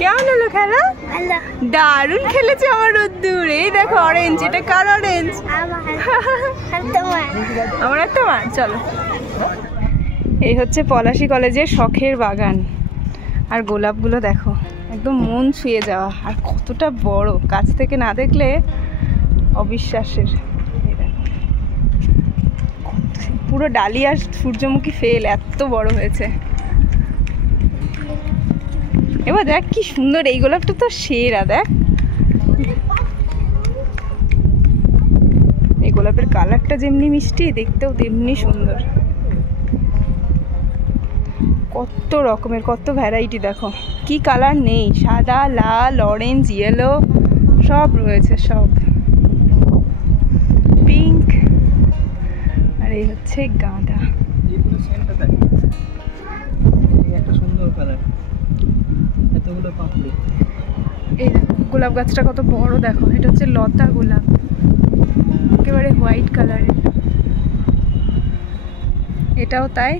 কেমন হলো খেলা? দারুণ খেলেছে আমার রোদ্দুর। এই দেখো অরেঞ্জ, এটা কার অরেঞ্জ? আমার একটা মার। চলো, এই হচ্ছে পলাশী কলেজের শখের বাগান। আর গোলাপগুলো দেখো, একদম মন ছুঁয়ে যাওয়া। আর কতটা বড়, কাছ থেকে না দেখলে অবিশ্বাসের। পুরো ডালিয়া সূর্যমুখী ফেল, এত বড় হয়েছে। এবার দেখ কি সুন্দর, এই গোলাপটা তো সেরা। দেখ এই গোলাপের কালারটা যেমনি মিষ্টি, দেখতেও তেমনি সুন্দর। কত রকমের, কত ভ্যারাইটি। দেখো কি কালার নেই, সাদা, লাল, অরেঞ্জ, ইয়েলো সব রয়েছে, সব পিঙ্ক। আর এই হচ্ছে গাঁদা। এই দেখো গোলাপ গাছটা কত বড়। দেখো এটা হচ্ছে লতা গোলাপ, একেবারে হোয়াইট কালারের। এটাও তাই,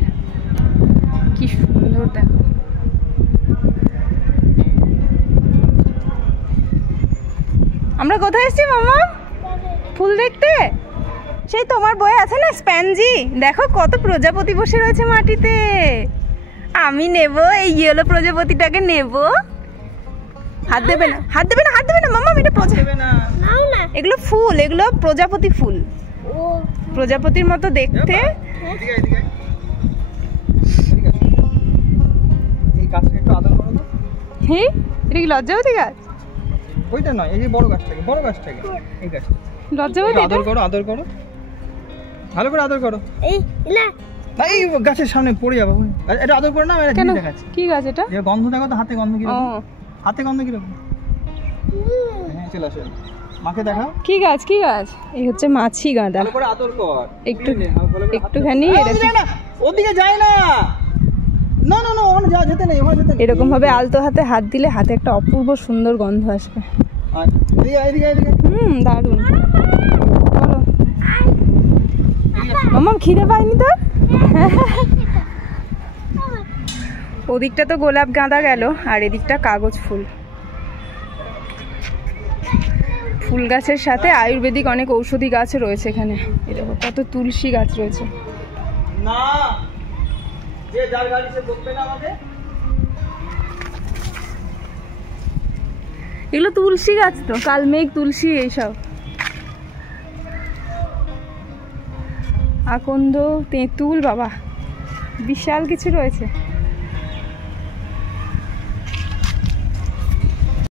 কি সুন্দর। দেখো আমরা কোথায় এসেছি মামা? ফুল দেখতে। সেই তোমার বই আছে না স্প্যানজি, দেখো কত প্রজাপতি বসে রয়েছে মাটিতে। আমি নেব এই ইয়েলো প্রজাপতিটাকে নেব। হাত দেবে না, হাত দেবে না, হাত দেবে না মামা। এটা এগুলো ফুল, এগুলো প্রজাপতি ফুল, প্রজাপতির মতো দেখতে। হ্যাঁ, এটা কি লজ্জাবতী গাছ? ওইটা নয়, এই যে বড় গাছটাকে, বড় গাছটাকে, এই গাছটা লজ্জাবতী। আদর করো, আদর করো, ভালো করে আদর করো। এই না, এই গাছের সামনে পড়ে যাবো। এটা আদর করো না, এটা জিনিস দেখাচ্ছি। কি গাছ এটা? যে গন্ধ দেখো তো, হাতে গন্ধ কিরকম, হাতে গন্ধ কিরকম। হ্যাঁ চলে আসো, মাকে দেখাও। কি গাছ, কি গাছ? এই হচ্ছে মাছি গাঁদা। ভালো করে আদর কর। একটুখানি ওদিকে যায় না, না না না, ওখানে যা, যেতে নেই, ওখানে যেতে নেই। এরকম ভাবে আলতো হাতে হাত দিলে হাতে একটা অপূর্ব সুন্দর গন্ধ আসবে। দারুণ। বলো মাম্মা, খিদে পাইনি তোর? ওদিকটা তো গোলাপ গাঁদা গেল, আর এদিকটা কাগজ ফুল। ফুল গাছের সাথে আয়ুর্বেদিক অনেক ঔষধি গাছ রয়েছে এখানে। এরকম কত তুলসী গাছ রয়েছে। না, যে যার গাড়ি সে বলবে না আমাদের। এগুলো তুলসী গাছ তো, কালমেঘ, তুলসী, এইসব। আকন্দ, তেঁতুল, বাবা বিশাল কিছু রয়েছে।